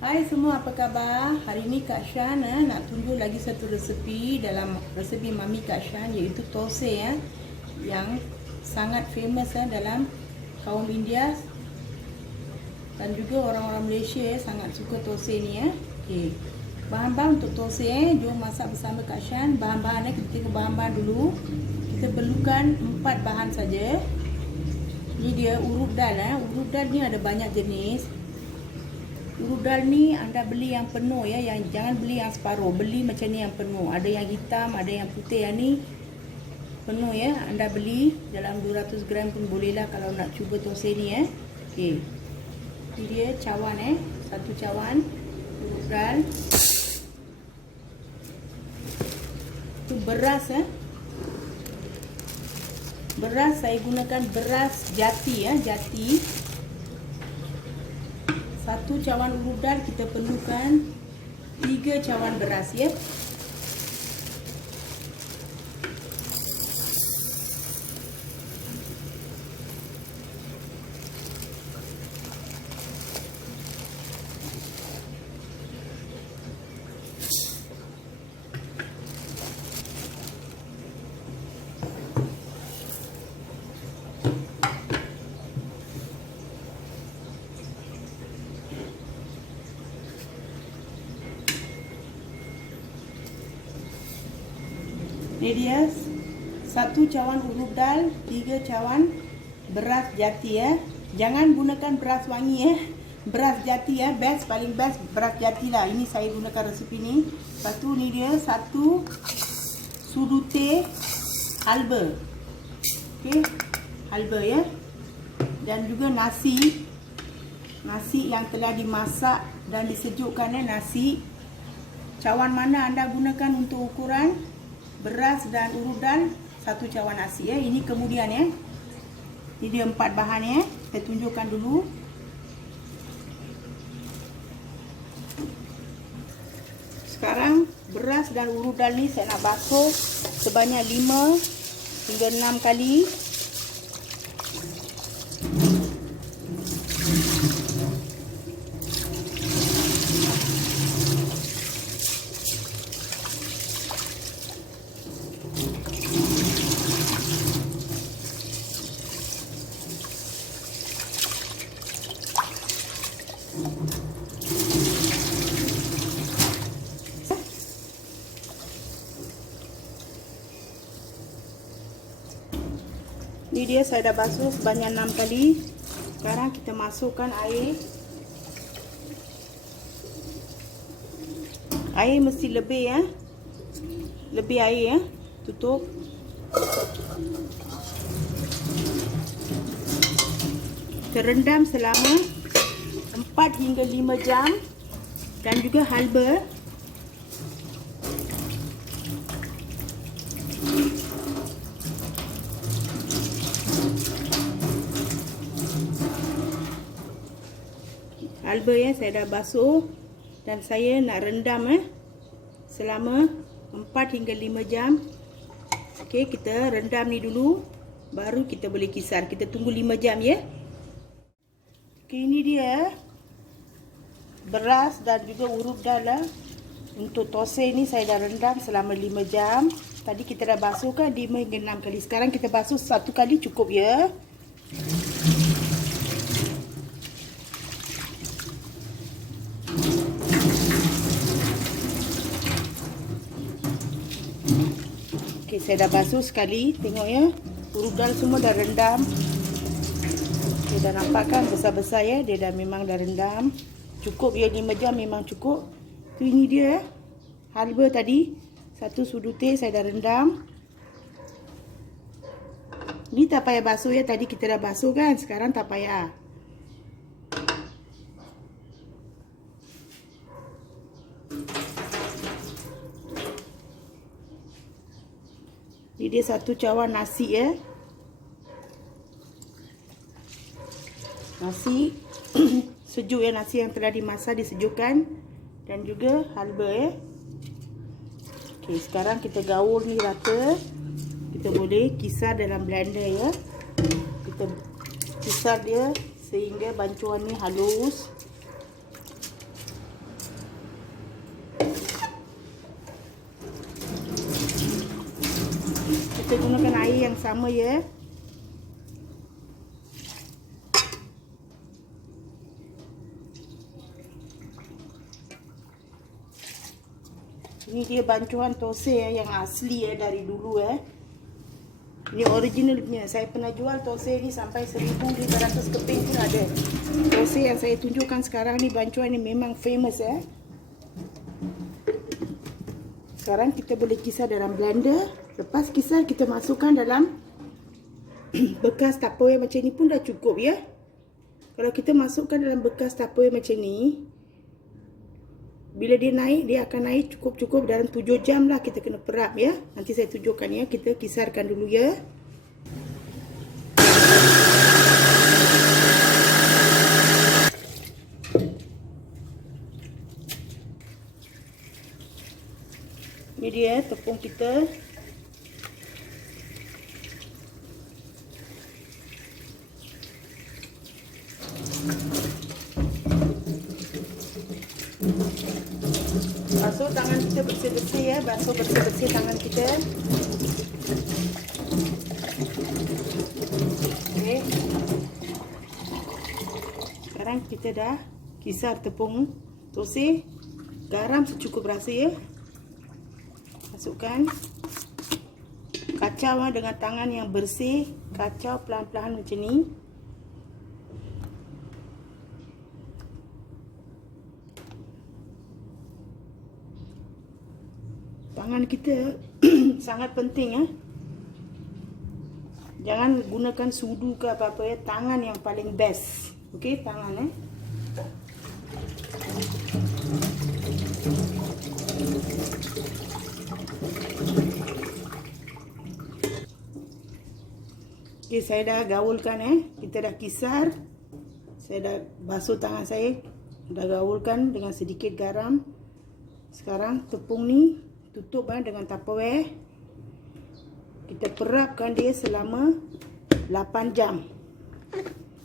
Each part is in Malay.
Hai semua, apa khabar? Hari ini Kak Shan nak tunjuk lagi satu resepi dalam resepi Mami Kak Shan, iaitu thosai yang sangat famous dalam kaum India dan juga orang-orang Malaysia sangat suka thosai ni Okey. Bahan-bahan untuk thosai, jom masak bersama Kak Shan. Bahan-bahan kita tengok bahan-bahan dulu. Kita perlukan 4 bahan saja. Ni dia urut dal Urut dal ni ada banyak jenis. Urut dal ni anda beli yang penuh yang jangan beli yang separuh, beli macam ni yang penuh. Ada yang hitam, ada yang putih. Yang ni penuh Anda beli dalam 200 gram pun boleh lah kalau nak cuba thosai ni Okey. Ini dia cawan satu cawan urut dal. Tu beras beras saya gunakan beras jati jati. Satu cawan urut dal kita perlukan 3 cawan beras Ini dia satu cawan urut dal, 3 cawan beras jati Jangan gunakan beras wangi beras jati best, paling best beras jati lah. Ini saya gunakan resepi ni. Lepas tu ni dia satu sudu teh halba. Okey, halba Dan juga nasi yang telah dimasak dan disejukkan nasi. Cawan mana anda gunakan untuk ukuran beras dan urut dal, satu cawan nasi Ini kemudian Ini dia 4 bahan Saya tunjukkan dulu. Sekarang beras dan urut dal ni saya nak basuh sebanyak 5 hingga 6 kali. Ini dia saya dah basuh sebanyak 6 kali. Sekarang kita masukkan air. Air mesti lebih lebih air Tutup. Terendam selama 4 hingga 5 jam. Dan juga halba. Halba saya dah basuh dan saya nak rendam selama 4 hingga 5 jam. Okey, kita rendam ni dulu baru kita boleh kisar. Kita tunggu 5 jam Okey, ini dia beras dan juga urut dal Untuk thosai ni saya dah rendam selama 5 jam. Tadi kita dah basuh 5 hingga 6 kali. Sekarang kita basuh 1 kali cukup Okey, saya dah basuh sekali. Tengok urut dal semua dah rendam. Okey, dah nampak kan besar-besar dia dah memang dah rendam. Cukup 5 jam memang cukup. Tu ini dia halba tadi. 1 sudu teh saya dah rendam. Ni tak payah basuh tadi kita dah basuh kan. Sekarang tak payah. Ini dia 1 cawan nasi Nasi sejuk nasi yang telah dimasak disejukkan. Dan juga halba Okey, sekarang kita gaul ni rata. Kita boleh kisar dalam blender Kita kisar dia sehingga bancuan ni halus. sama ya. Ini dia bancuan thosai yang asli dari dulu Ini original punya. Saya pernah jual thosai ni sampai 1,500 keping pun ada. Thosai yang saya tunjukkan sekarang ni bancuan ni memang famous Sekarang kita boleh kisar dalam blender. Lepas kisar kita masukkan dalam bekas tupperware macam ni pun dah cukup ya. Kalau kita masukkan dalam bekas tupperware macam ni, bila dia naik, dia akan naik cukup-cukup dalam 7 jam lah. Kita kena perap ya. Nanti saya tunjukkan ya. Kita kisarkan dulu ya. Ini dia tepung kita. Basuh tangan kita bersih-bersih ya. Basuh bersih-bersih tangan kita. Okey. Sekarang kita dah kisar tepung thosai. Garam secukup rasa ya. Masukkan. Kacau dengan tangan yang bersih. Kacau pelan-pelan macam ni. Tangan kita sangat penting Jangan gunakan sudu ke apa-apa ya. Tangan yang paling best. Okey, tangan Okey, saya dah gaulkan Kita dah kisar. Saya dah basuh tangan saya. Dah gaulkan dengan sedikit garam. Sekarang tepung ni tutup dengan tupperware. Kita perapkan dia selama 8 jam.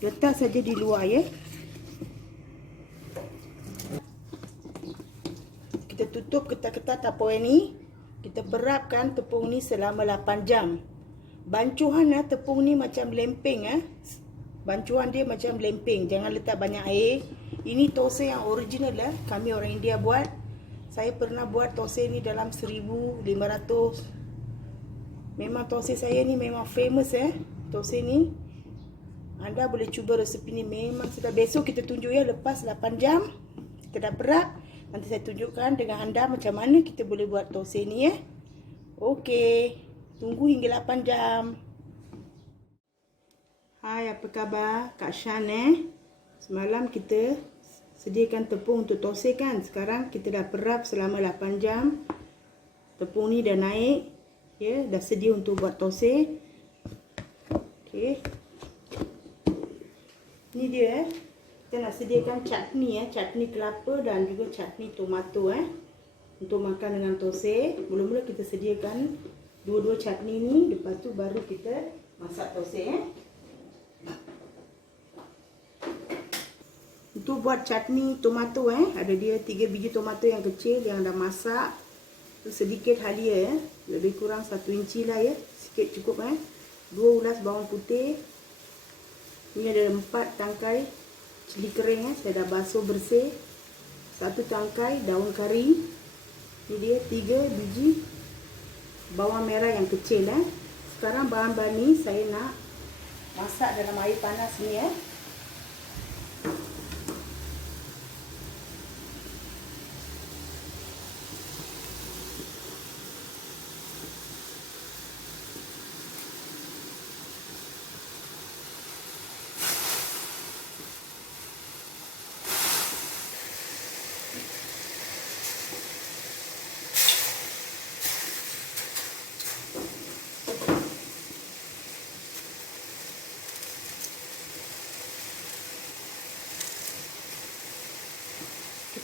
Letak saja di luar ya. Kita tutup ketat-ketat tupperware ni. Kita perapkan tepung ni selama 8 jam. Bancuhan tepung ni macam lempeng Bancuhan dia macam lempeng. Jangan letak banyak air. Ini thosai yang original Kami orang India buat. Saya pernah buat thosai ni dalam 1,500. Memang thosai saya ni memang famous Thosai ni. Anda boleh cuba resepi ni, memang sedap. Besok kita tunjuk ya, lepas 8 jam. Kita dah perap. Nanti saya tunjukkan dengan anda macam mana kita boleh buat thosai ni Okey. Tunggu hingga 8 jam. Hai, apa khabar? Kak Shan Semalam kita sediakan tepung untuk thosai kan. Sekarang kita dah perap selama 8 jam. Tepung ni dah naik ya, dah sedia untuk buat thosai. Okey. Ni dia kita nak sediakan chutney chutney kelapa dan juga chutney tomato untuk makan dengan thosai. Mula-mula kita sediakan dua-dua chutney ni, lepas tu baru kita masak thosai Untuk buat chutney tomato ada dia 3 biji tomato yang kecil yang dah masak. Sedikit halia lebih kurang 1 inci lah ya, sikit cukup 2 ulas bawang putih. Ini ada 4 tangkai cili kering saya dah basuh bersih. 1 tangkai daun kari. Ini dia 3 biji bawang merah yang kecil Sekarang bahan-bahan ni saya nak masak dalam air panas ni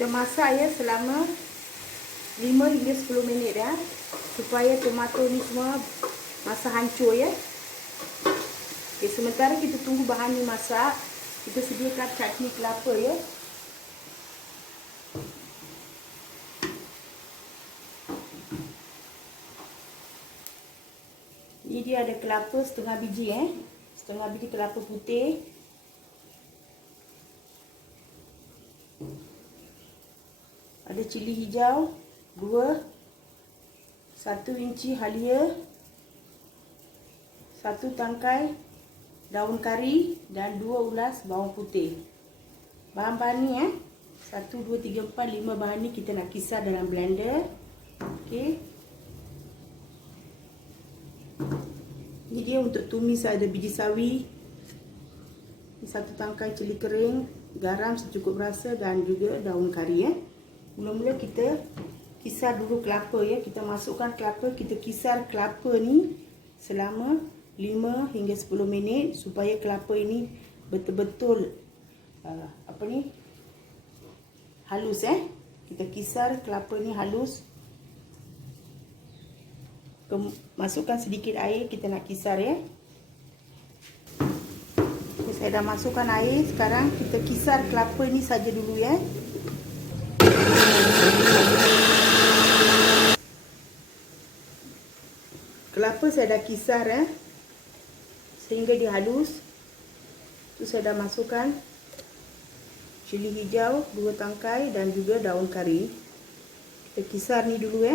Kita masak selama 5 hingga 10 minit supaya tomato ni semua masak hancur Okay, sementara kita tunggu bahan ni masak, kita sediakan chutney kelapa Ini dia ada kelapa setengah biji, setengah biji kelapa putih. Ada cili hijau 2, 1 inci halia, 1 tangkai daun kari dan 2 ulas bawang putih. Bahan-bahan ni 1, 2, 3, 4, 5 bahan ni kita nak kisar dalam blender. Okey. Ni dia untuk tumis, ada biji sawi, 1 tangkai cili kering, garam secukup rasa dan juga daun kari. Mula-mula kita kisar dulu kelapa Kita masukkan kelapa, kita kisar kelapa ni selama 5 hingga 10 minit supaya kelapa ini betul-betul halus. Kita kisar kelapa ni halus. Masukkan sedikit air, kita nak kisar Okay, saya dah masukkan air. Sekarang kita kisar kelapa ni saja dulu Kelapa saya dah kisar sehingga dia halus. Tu saya dah masukkan cili hijau 2 tangkai dan juga daun kari. Kita kisar ni dulu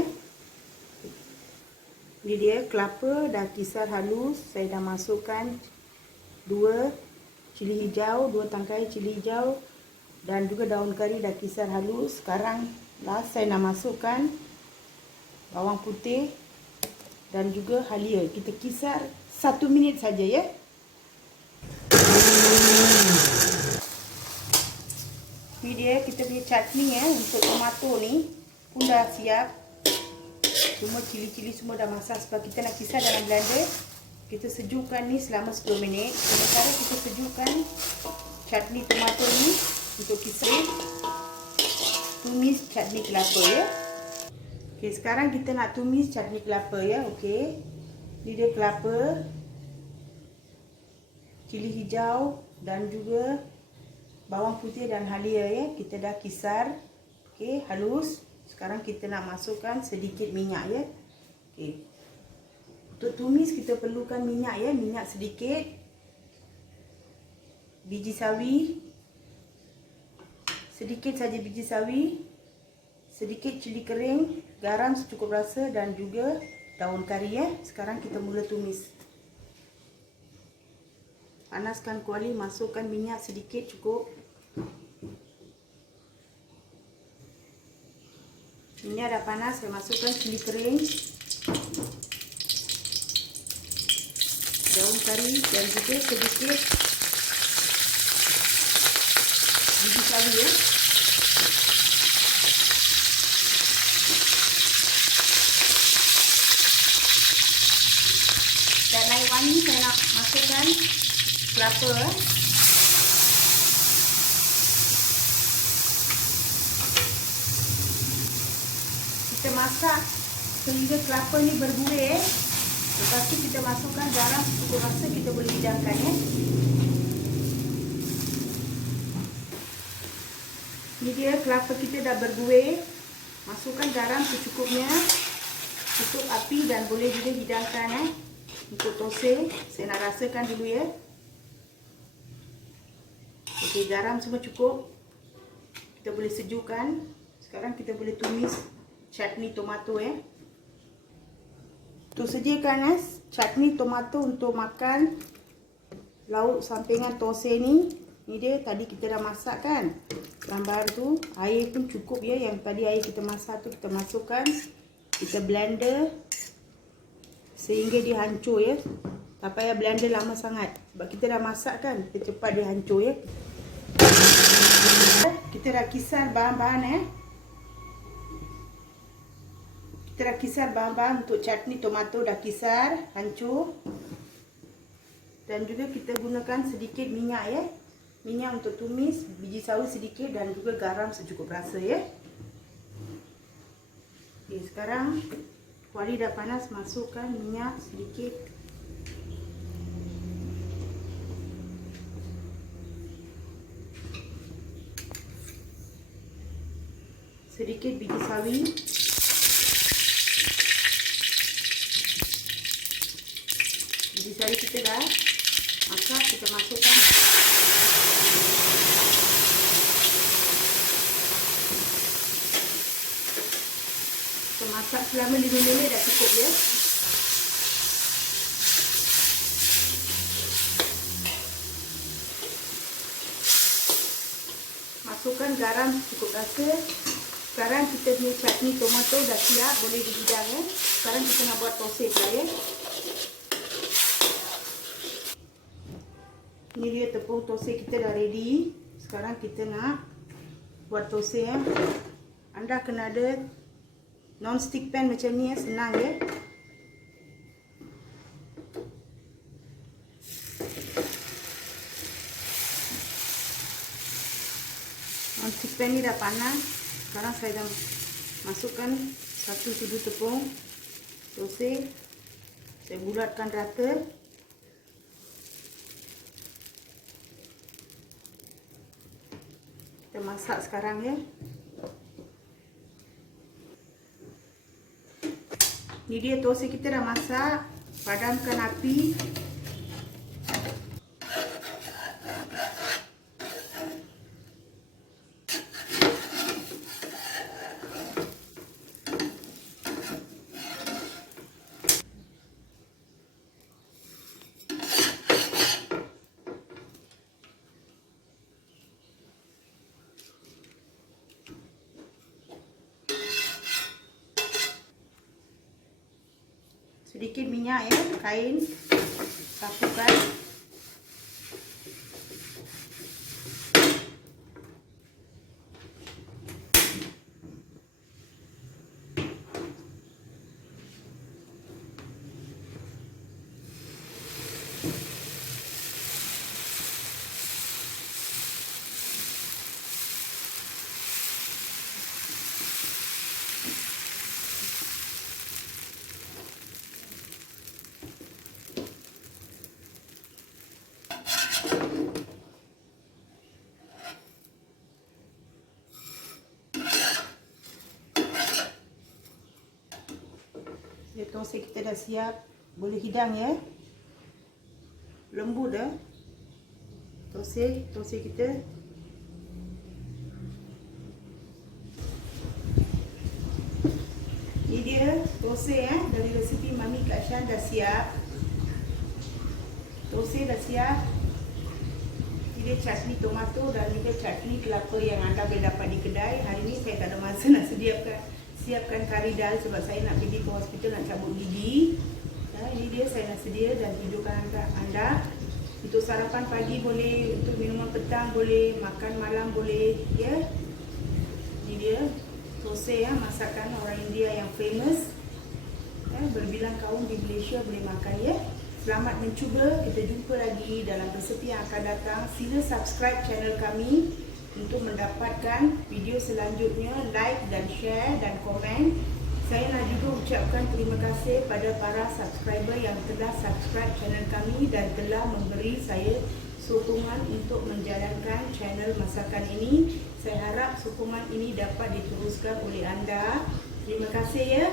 Ini dia kelapa dah kisar halus. Saya dah masukkan 2 cili hijau, 2 tangkai cili hijau dan juga daun kari dah kisar halus. Sekarang last saya nak masukkan bawang putih dan juga halia. Kita kisar 1 minit saja Ini dia kita punya chutney untuk tomato ni pun dah siap. Semua cili-cili semua dah masak sebab kita nak kisar dalam blender. Kita sejukkan ni selama 10 minit. Sementara kita sejukkan chutney tomato ni untuk kisar. Tumis chutney kelapa Okey, sekarang kita nak tumis chutney kelapa Okey. Ni dia kelapa, cili hijau dan juga bawang putih dan halia Kita dah kisar. Okey, halus. Sekarang kita nak masukkan sedikit minyak Okey. Untuk tumis kita perlukan minyak minyak sedikit. Biji sawi. Sedikit saja biji sawi. Sedikit cili kering, garam secukup rasa dan juga daun kari Sekarang kita mula tumis. Panaskan kuali, masukkan minyak sedikit cukup. Minyak dah panas, saya masukkan cili kering, daun kari dan juga sedikit biji sawi Dan naik wangi saya nak masukkan kelapa Kita masak sehingga kelapa ni berbuih Lepas tu kita masukkan garam secukup rasa, kita boleh hidangkan Ini dia kelapa kita dah berbuih. Masukkan garam secukupnya. Tutup api dan boleh juga hidangkan untuk tosai. Saya nak rasakan dulu Okey, garam semua cukup. Kita boleh sejukkan. Sekarang kita boleh tumis chutney tomato Untuk sediakan chutney tomato untuk makan lauk sampingan tosai ni. Ni dia tadi kita dah masak kan. Bahan tu air pun cukup yang tadi air kita masak tu kita masukkan. Kita blender sehingga dia hancur Tak payah blender lama sangat sebab kita dah masak kan. Kita cepat dia hancur Kita dah kisar bahan-bahan Kita dah kisar bahan-bahan untuk chutney tomato, dah kisar, hancur. Dan juga kita gunakan sedikit minyak Minyak untuk tumis, biji sawi sedikit dan juga garam secukup rasa Okey, sekarang kuali dah panas, masukkan minyak sedikit. Sedikit biji sawi. kali kita dah masak, kita masukkan kita masak selama 5 minit dah cukup ya. Masukkan garam cukup rasa. Sekarang kita punya chutney tomato dah siap, boleh dihidang ya. Sekarang kita nak buat thosai pula ya. Ini dia tepung thosai kita dah ready. Sekarang kita nak buat thosai ya. Anda kena ada non-stick pan macam ni ya, senang ya. Non-stick pan ni dah panas. Sekarang saya dah masukkan 1 sudu tepung thosai. Saya bulatkan rata. Kita masak sekarang ya. Ini dia thosai kita dah masak. Padamkan api. Sedikit minyak ya, kain sapukan. Thosai kita dah siap, boleh hidang ya. Lembut dah thosai kita. Ini dia thosai ya, dari resepi Mami Kak Shan dah siap. Thosai dah siap. Ini dia chutney tomato dan juga chutney kelapa yang anda boleh dapat di kedai. Hari ni saya tak ada masa nak siapkan kari dal sebab saya nak pergi ke hospital nak cabut gigi. Ya, ini dia saya nak sedia dan hidupkan anda. Untuk sarapan pagi boleh, untuk minuman petang boleh, makan malam boleh ya. Ini dia thosai ya, masakan orang India yang famous. Ya, berbilang kaum di Malaysia boleh makan ya. Selamat mencuba. Kita jumpa lagi dalam resepi yang akan datang. Sila subscribe channel kami untuk mendapatkan video selanjutnya. Like dan share dan komen. Saya nak juga ucapkan terima kasih pada para subscriber yang telah subscribe channel kami dan telah memberi saya sokongan untuk menjalankan channel masakan ini. Saya harap sokongan ini dapat diteruskan oleh anda. Terima kasih ya.